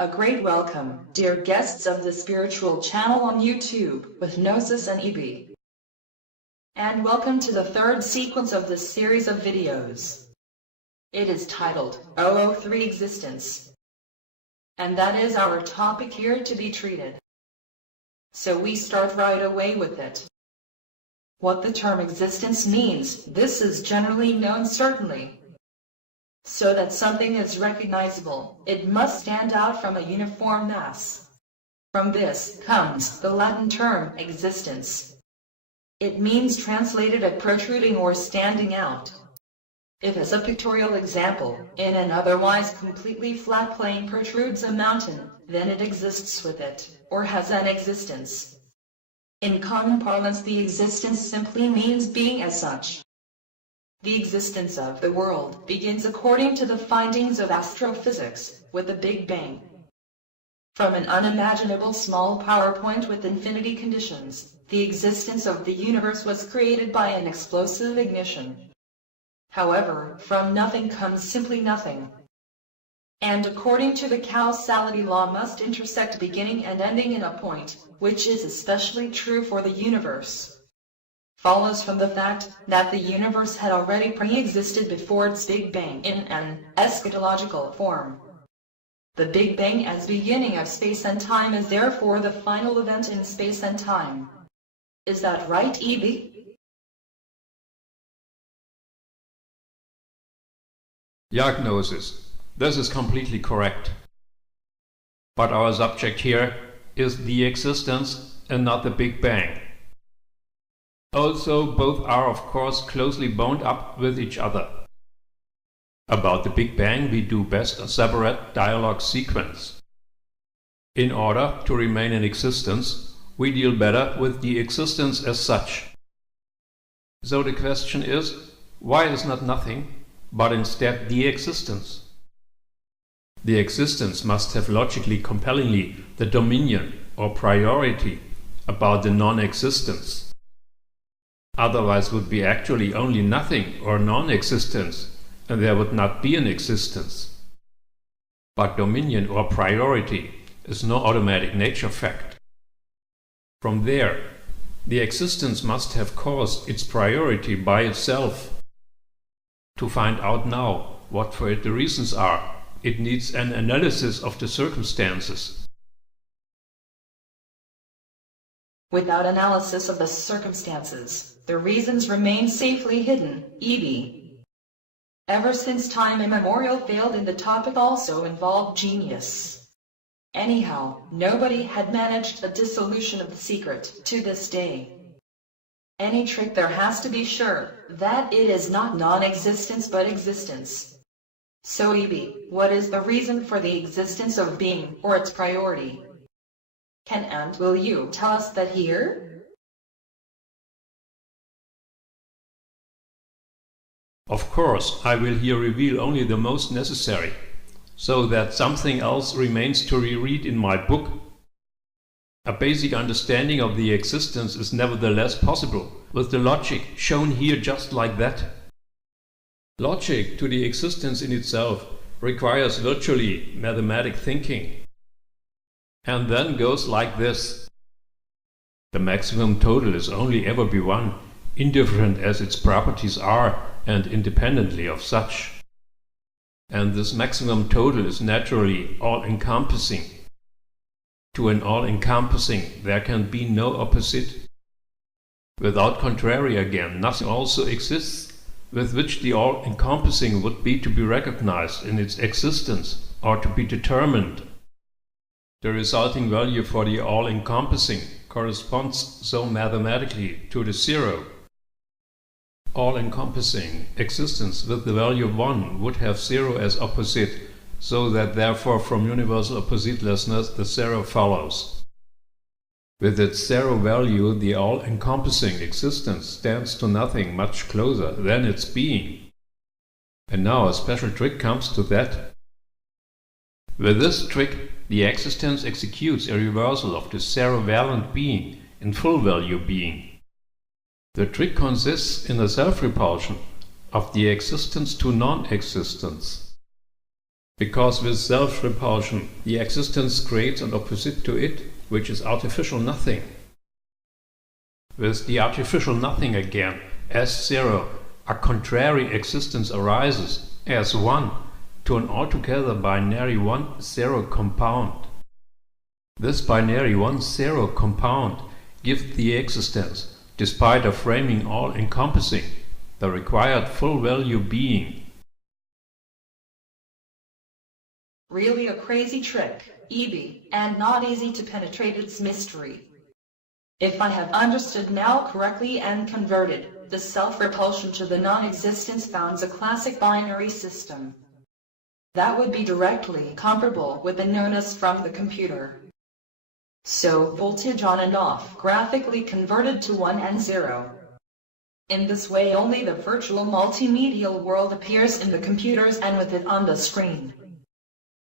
A great welcome, dear guests of the spiritual channel on YouTube with Gnosis and EB. And welcome to the third sequence of this series of videos. It is titled 003 Existence. And that is our topic here to be treated. So we start right away with it. What the term existence means, this is generally known certainly. So that something is recognizable, it must stand out from a uniform mass. From this comes the Latin term existence. It means translated as protruding or standing out. If as a pictorial example, in an otherwise completely flat plane protrudes a mountain, then it exists with it, or has an existence. In common parlance, the existence simply means being as such. The existence of the world begins according to the findings of astrophysics, with the Big Bang. From an unimaginable small power point with infinity conditions, the existence of the universe was created by an explosive ignition. However, from nothing comes simply nothing. And according to the causality law must intersect beginning and ending in a point, which is especially true for the universe. Follows from the fact that the universe had already pre-existed before its Big Bang in an eschatological form. The Big Bang as beginning of space and time is therefore the final event in space and time. Is that right, EB? Gnosis. This is completely correct. But our subject here is the existence and not the Big Bang. Also, both are of course closely bound up with each other. About the Big Bang we do best a separate dialogue sequence. In order to remain in existence, we deal better with the existence as such. So the question is, why is not nothing, but instead the existence? The existence must have logically compellingly the dominion or priority about the non-existence. Otherwise would be actually only nothing or non-existence, and there would not be an existence. But dominion or priority is no automatic nature fact. From there, the existence must have caused its priority by itself. To find out now what for it the reasons are, it needs an analysis of the circumstances. Without analysis of the circumstances, the reasons remain safely hidden, EB. Ever since time immemorial failed in the topic also involved genius. Anyhow, nobody had managed a dissolution of the secret to this day. Any trick there has to be sure that it is not non-existence but existence. So EB, what is the reason for the existence of being or its priority? Can and will you tell us that here? Of course, I will here reveal only the most necessary, so that something else remains to reread in my book. A basic understanding of the existence is nevertheless possible, with the logic shown here just like that. Logic to the existence in itself requires virtually mathematic thinking. And then goes like this. The maximum total is only ever B1, indifferent as its properties are and independently of such. And this maximum total is naturally all-encompassing. To an all-encompassing there can be no opposite. Without contrary again, nothing also exists with which the all-encompassing would be to be recognized in its existence or to be determined. The resulting value for the all-encompassing corresponds so mathematically to the zero. All-encompassing existence with the value 1 would have zero as opposite, so that therefore from universal oppositelessness the zero follows. With its zero value, the all-encompassing existence stands to nothing much closer than its being. And now a special trick comes to that. With this trick, the existence executes a reversal of the zero-valent being in full-value being. The trick consists in a self-repulsion of the existence to non-existence. Because with self-repulsion, the existence creates an opposite to it, which is artificial nothing. With the artificial nothing again, as zero, a contrary existence arises, as one, to an altogether binary 1-0 compound. This binary 1-0 compound gives the existence, despite a framing all-encompassing, the required full-value being. Really a crazy trick, EB, and not easy to penetrate its mystery. If I have understood now correctly and converted, the self-repulsion to the non-existence founds a classic binary system. That would be directly comparable with the known-as from the computer. So, voltage on and off, graphically converted to 1 and 0. In this way only the virtual multimedial world appears in the computers and with it on the screen.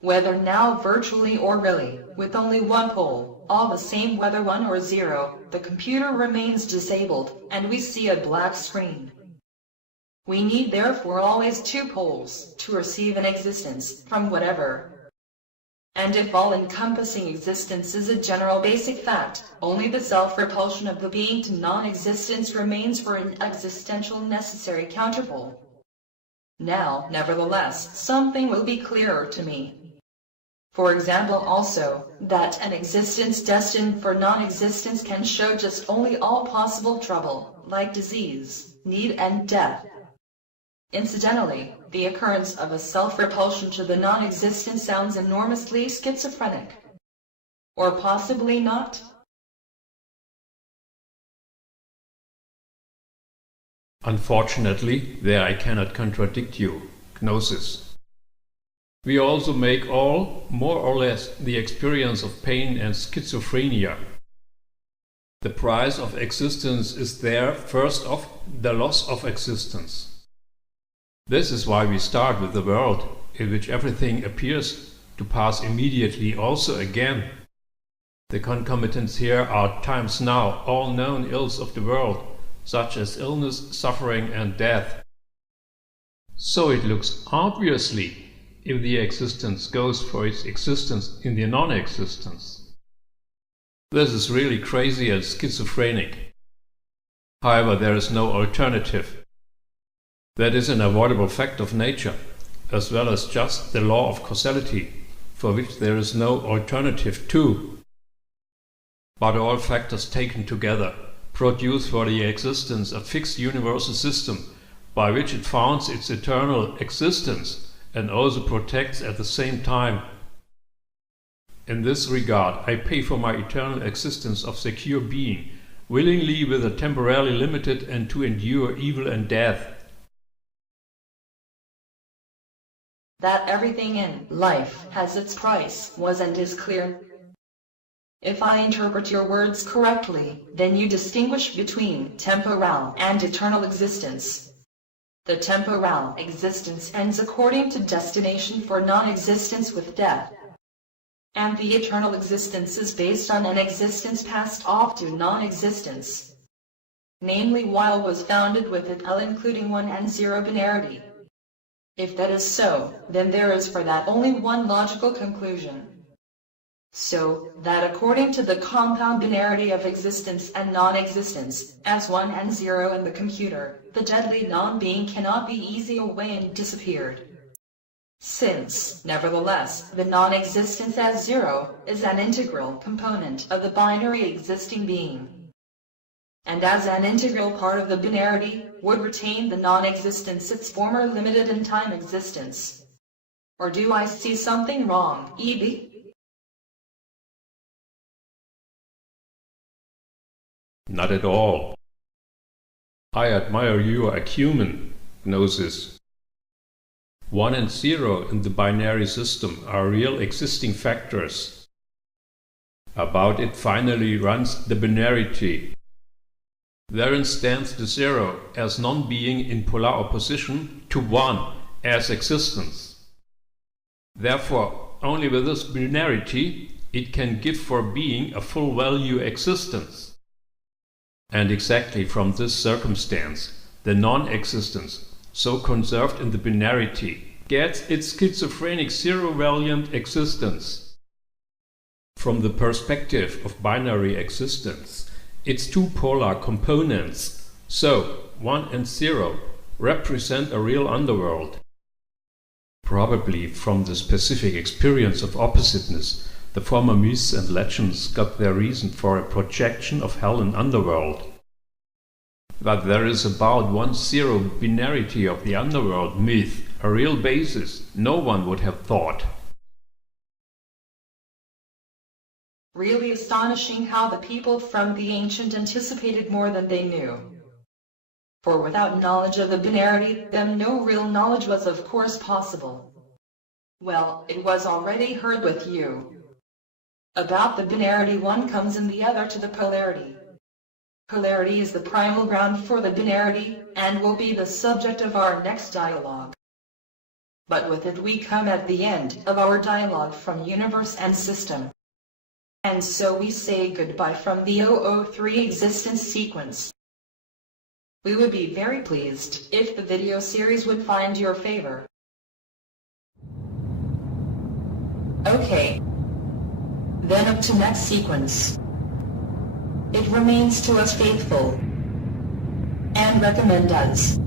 Whether now virtually or really, with only one pole, all the same whether 1 or 0, the computer remains disabled, and we see a black screen. We need therefore always two poles, to receive an existence, from whatever. And if all-encompassing existence is a general basic fact, only the self-repulsion of the being to non-existence remains for an existential necessary counterpole. Now, nevertheless, something will be clearer to me. For example also, that an existence destined for non-existence can show just only all possible trouble, like disease, need and death. Incidentally, the occurrence of a self-repulsion to the non-existent sounds enormously schizophrenic. Or possibly not? Unfortunately, there I cannot contradict you, Gnosis. We also make all, more or less, the experience of pain and schizophrenia. The price of existence is there, first off, the loss of existence. This is why we start with the world, in which everything appears to pass immediately also again. The concomitants here are times now all known ills of the world, such as illness, suffering and death. So it looks obviously if the existence goes for its existence in the non-existence. This is really crazy and schizophrenic. However, there is no alternative. That is an avoidable fact of nature, as well as just the law of causality, for which there is no alternative too. But all factors taken together produce for the existence a fixed universal system, by which it founds its eternal existence and also protects at the same time. In this regard, I pay for my eternal existence of secure being, willingly with a temporarily limited and to endure evil and death. That everything in life has its price was and is clear. If I interpret your words correctly, then you distinguish between temporal and eternal existence. The temporal existence ends according to destination for non-existence with death. And the eternal existence is based on an existence passed off to non-existence. Namely, while was founded with it L including 1 and 0 binarity. If that is so, then there is for that only one logical conclusion. So, that according to the compound binarity of existence and non-existence, as 1 and 0 in the computer, the deadly non-being cannot be easy away and disappeared. Since, nevertheless, the non-existence as 0 is an integral component of the binary existing being, and as an integral part of the binarity, would retain the non-existence its former limited in time existence. Or do I see something wrong, EB? Not at all. I admire your acumen, Gnosis. 1 and 0 in the binary system are real existing factors. About it finally runs the binarity. Therein stands the 0 as non-being in polar opposition to 1 as existence. Therefore, only with this binarity it can give for being a full value existence. And exactly from this circumstance, the non-existence, so conserved in the binarity, gets its schizophrenic zero-variant existence. From the perspective of binary existence, its two polar components, so 1 and 0, represent a real underworld. Probably from the specific experience of oppositeness, the former myths and legends got their reason for a projection of hell and underworld. But there is about 1-0 binarity of the underworld myth, a real basis no one would have thought. Really astonishing how the people from the ancient anticipated more than they knew. For without knowledge of the binarity, then no real knowledge was of course possible. Well, it was already heard with you. About the binarity, one comes in the other to the polarity. Polarity is the primal ground for the binarity, and will be the subject of our next dialogue. But with it we come at the end of our dialogue from universe and system. And so we say goodbye from the 003 existence sequence. We would be very pleased if the video series would find your favor. Okay. Then up to next sequence. It remains to us faithful and recommend us.